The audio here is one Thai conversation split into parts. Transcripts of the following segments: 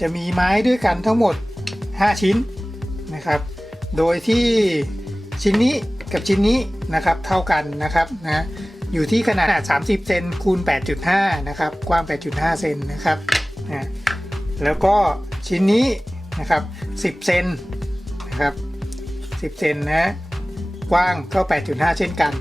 จะมีไม้ด้วยกันทั้งหมด5ชิ้นนะครับโดยที่ชิ้นนี้กับชิ้นนี้นะครับเท่ากันนะครับนะอยู่ที่ขนาด30เซนคูณ 8.5 นะครับกว้าง 8.5 เซนนะครับนะแล้วก็ชิ้นนี้นะครับ10เซนนะครับ10เซนนะกว้างก็ 8.5 เช่นกัน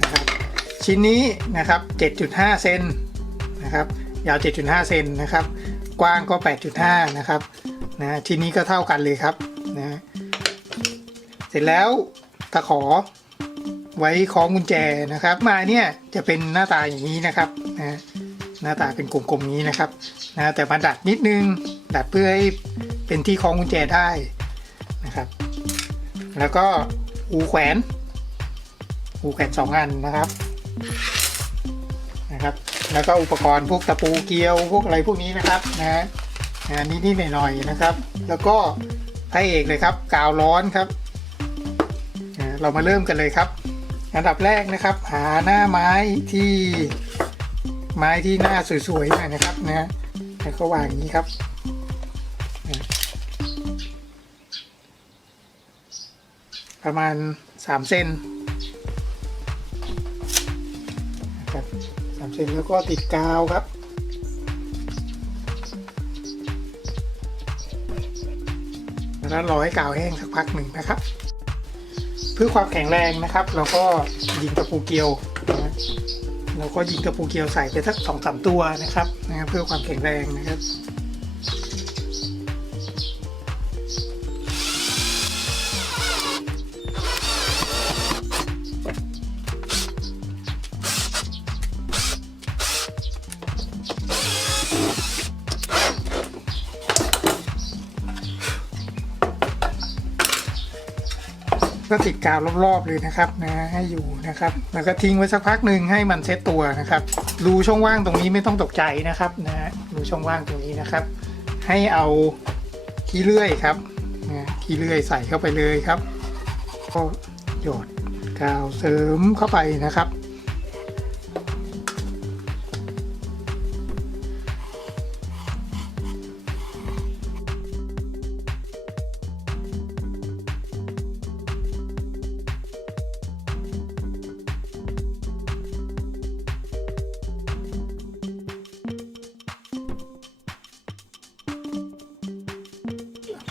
นะครับชิ้นนี้นะครับ 7.5 เซนนะครับยาว 7.5 เซนนะครับกว้างก็ 8.5 นะครับนะชิ้นนี้ก็เท่ากันเลยครับนะเสร็จแล้วตะขอไว้คล้องกุญแจนะครับมาเนี่ยจะเป็นหน้าตาอย่างนี้นะครับนะหน้าตาเป็นกลมๆอย่างนี้นะครับนะแต่มาดัดนิดนึงดัดเพื่อให้เป็นที่คล้องกุญแจได้นะครับแล้วก็หูแขวน2 อันนะครับแล้วก็อุปกรณ์พวกตะปูเกลียวพวกอะไรพวกนี้นะครับนะนิดๆหน่อยๆนะครับแล้วก็พระเอกเลยครับกาวร้อนครับเรามาเริ่มกันเลยครับอันดับแรกนะครับหาหน้าไม้ที่หน้าสวยๆหน่อยนะครับนะแล้วก็วางอย่างนี้ครับประมาณ3 เซนนะครับ3 เซนแล้วก็ติดกาวครับแล้วรอให้กาวแห้งสักพักหนึ่งนะครับเพื่อความแข็งแรงนะครับเราก็ยิงตะปูเกลียวนะเราก็ยิงตะปูเกลียวใส่ไปสัก2-3 ตัวนะครับเพื่อความแข็งแรงนะครับก็ติดกาวรอบๆเลยนะครับนะให้อยู่นะครับแล้วก็ทิ้งไว้สักพักหนึ่งให้มันเซตตัวนะครับรูช่องว่างตรงนี้ไม่ต้องตกใจนะครับนะรูช่องว่างตรงนี้นะครับให้เอาขี้เลื่อยครับขี้เลื่อยใส่เข้าไปเลยครับก็หยดกาวเสริมเข้าไปนะครับ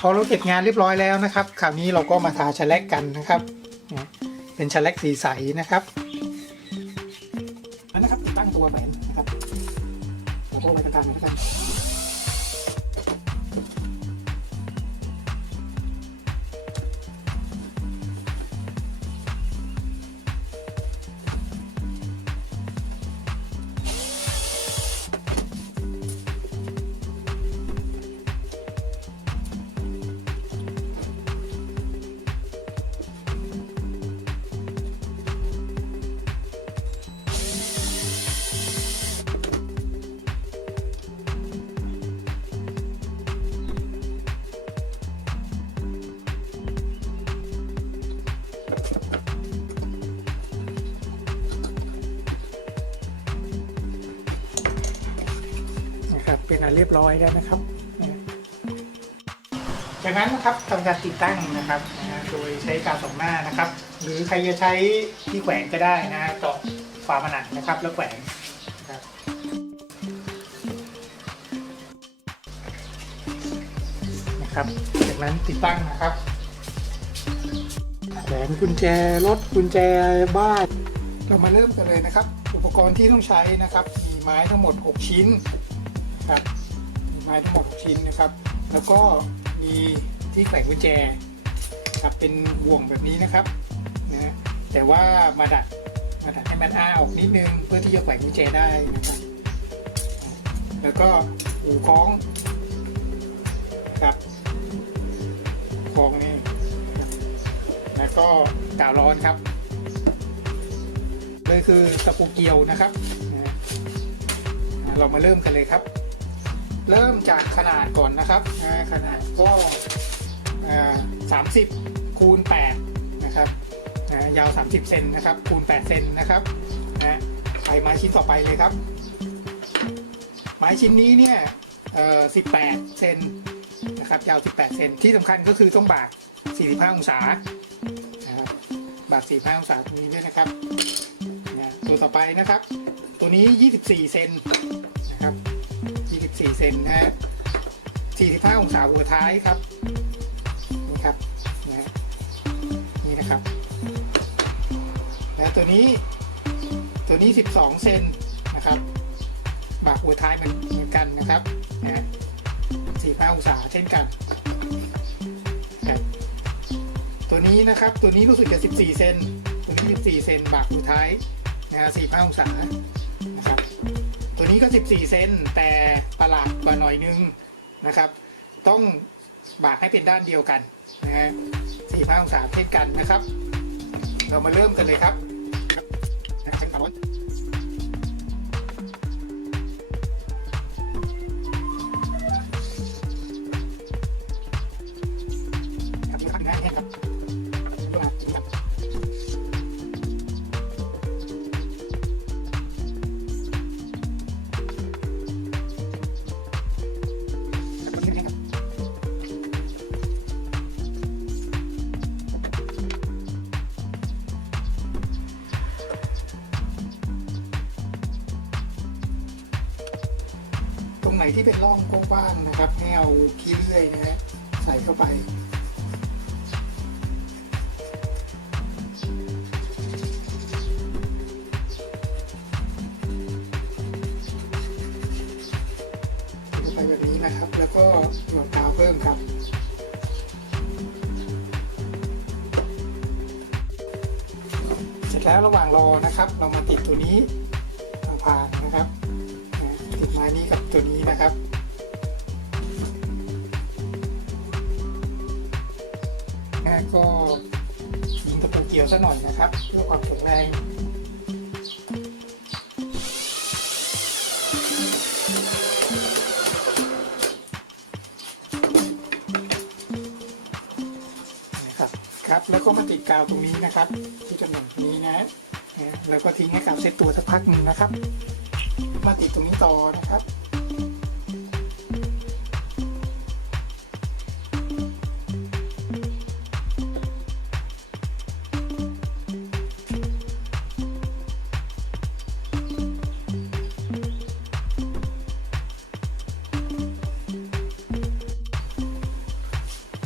พอเราเก็บงานเรียบร้อยแล้วนะครับคราวนี้เราก็มาทาแฉลกกันนะครับเป็นแฉลกสีใสนะครับนะครับตั้งตัวแหวนนะครับแล้วก็ไว้กลางๆแล้วกันเป็นอันเรียบร้อยแล้วนะครับจากนั้นนะครับทำการติดตั้งนะครับโดยใช้กาว2 หน้านะครับหรือใครจะใช้ที่แขวนก็ได้นะเจาะฝาผนังนะครับแล้วแขวนนะครับจากนั้นติดตั้งนะครับแหวนกุญแจรถกุญแจบ้านเรามาเริ่มกันเลยนะครับอุปกรณ์ที่ต้องใช้นะครับมีไม้ทั้งหมด6 ชิ้นครับไม้ทั้งหมด6 ชิ้นนะครับแล้วก็มีที่แขวนกุญแจครับเป็นห่วงแบบนี้นะครับนะแต่ว่ามาดัดให้มันอ้าออกนิดนึงเพื่อที่จะแขวนกุญแจได้นะครับแล้วก็หูคล้องครับคล้องนี่แล้วก็กาวร้อนครับเลยคือตะปูเกลียวนะครับเรามาเริ่มกันเลยครับเริ่มจากขนาดก่อนนะครับขนาดก็30คูณ8นะครับยาว30 เซนนะครับคูณ8 เซนนะครับไปไม้ชิ้นต่อไปเลยครับไม้ชิ้นนี้เนี่ย18 เซน นะครับยาว18เซนที่สำคัญก็คือต้องบาก45องศานะครับบาก45องศาตรงนี้ด้วยนะครับตัวต่อไปนะครับตัวนี้24เซนนะครับ24เซนนะฮะ45องศาหัวท้ายครับนี่ครับนี่นะครับและตัวนี้12เซนนะครับบากหัวท้ายมันเหมือนกันนะครับ45องศาเช่นกันตัวนี้นะครับตัวนี้รู้สึกจะ14เซนตัวนี้14เซนบากหัวท้าย45องศานะครับตัวนี้ก็14เซนแต่ประหลาดกว่าหน่อยนึงนะครับต้องบากให้เป็นด้านเดียวกันนะฮะ45องศาเช่นกันนะครับเรามาเริ่มกันเลยครับตรงไหนที่เป็นร่องกว้างๆนะครับให้เอาขี้เลื่อยนะฮะใส่เข้าไปแบบนี้นะครับแล้วก็หยอดกาวเพิ่มครับเสร็จแล้วระหว่างรอนะครับเรามาติดตัวนี้ทางพานนะครับติดไม้นี้กับตัวนี้นะครับก็ยิงตะปูเกี่ยวซะหน่อยนะครับเพื่อความแข็งแรงครับแล้วก็มาติดกาวตรงนี้นะครับที่ตำแหน่งนี้นะแล้วก็ทิ้งให้กาวเซตตัวสักพักหนึ่งนะครับมาติดตรงนี้ต่อนะครับ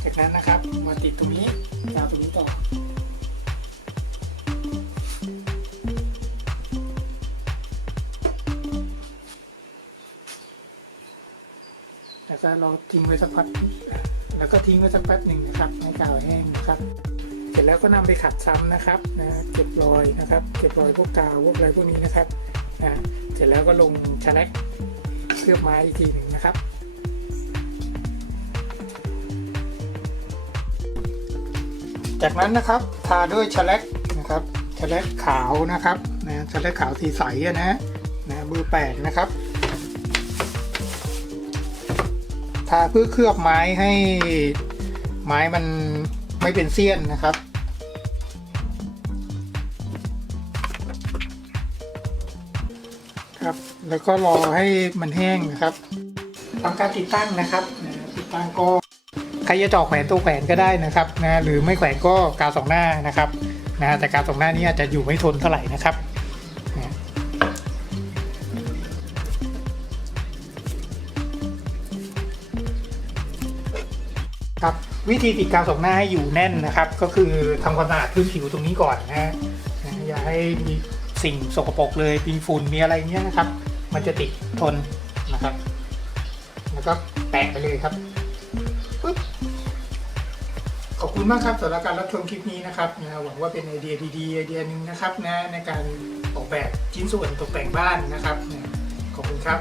จากนั้นนะครับมาติดตรงนี้กาวตรงนี้ต่อแล้วก็เราทิ้งไว้สักพักแล้วก็ทิ้งไว้สักแป๊บหนึ่งนะครับให้กาวแห้งนะครับเสร็จแล้วก็นำไปขัดซ้ำนะครับเก็บรอยนะครับเก็บรอยพวกกาวพวกอะไรพวกนี้นะครับเสร็จแล้วก็ลงแฉลกเคลือบไม้อีกทีหนึ่งนะครับจากนั้นนะครับทาด้วยแฉลกนะครับแฉลกขาวนะครับแฉลกขาวสีใสนะเบอร์8นะครับทาเพื่อเคลือบไม้ให้ไม้มันไม่เป็นเสี้ยนนะครับครับแล้วก็รอให้มันแห้งนะครับทำการติดตั้งนะครับติดตั้งก็ใครจะเจาะแขวนตัวแขวนก็ได้นะครับหรือไม่แขวนก็กาวสองหน้านะครับแต่กาวสองหน้านี้อาจจะอยู่ไม่ทนเท่าไหร่นะครับครับวิธีติดกาวสองหน้าให้อยู่แน่นนะครับก็คือทำความสะอาดพื้นผิวตรงนี้ก่อนอย่าให้มีสิ่งสกปรกเลยมีฝุ่นมีอะไรเงี้ยนะครับมันจะติดทนนะครับแล้วก็แปะไปเลยครับปึ๊บขอบคุณมากครับสำหรับการรับชมคลิปนี้นะครับหวังว่าเป็นไอเดียดีๆไอเดียหนึ่งนะครับในการออกแบบชิ้นส่วนตกแต่งบ้านนะครับขอบคุณครับ